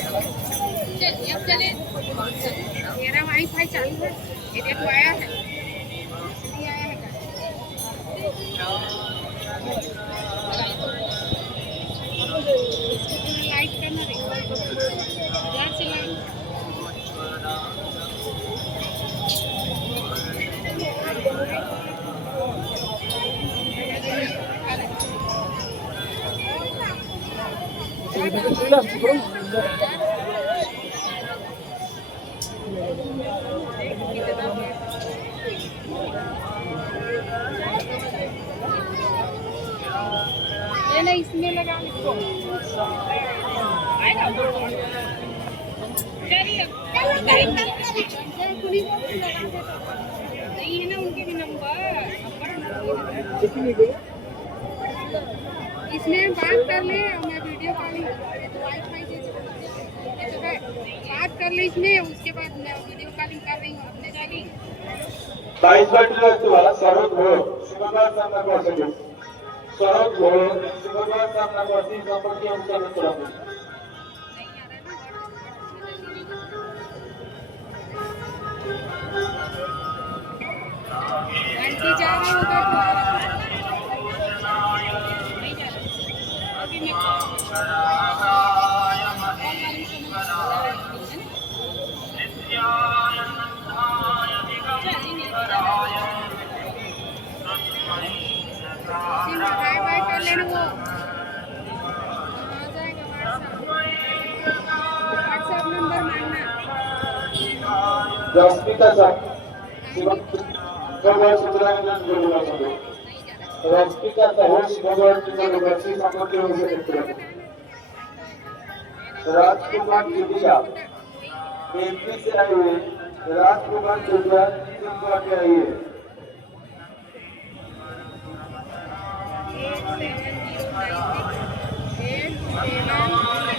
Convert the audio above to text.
चलिए अब चले। मेरा वाईफाई चालू है, ये देखो आया है, इसलिए आया है लाइट करना घर से लाइट ये नहीं इसमें लगा इसको आएगा चलिए नहीं है ना उनके भी नंबर इसमें बात कर ले और मैं वीडियो कॉलिंग वाईफाई बात कर ले इसमें, उसके बाद मैं वीडियो कॉलिंग कर रही हूँ अपने चली 22 बाटला तुम्हाला सर्वात घोळ शिवगाव सामना कोर्ससाठी सर्वात घोळ शिवगाव सामना कोर्सची संपर्क येऊन करा आंटी जा रही हूँ नहीं जा रही अभी मैं बाय बाय कर लेना वो आ जाएगा व्हाट्सएप नंबर मांगना रश्मिकाचा शिवगाव सूत्रांना जोडला जातो रश्मिकाचा हो शिवगाव सूत्रांची संपर्क येऊन करा राजकुमार जुलिया एमपी से आए हुए राजकुमार जुलिया शिवगाव के आए हैं 8709 87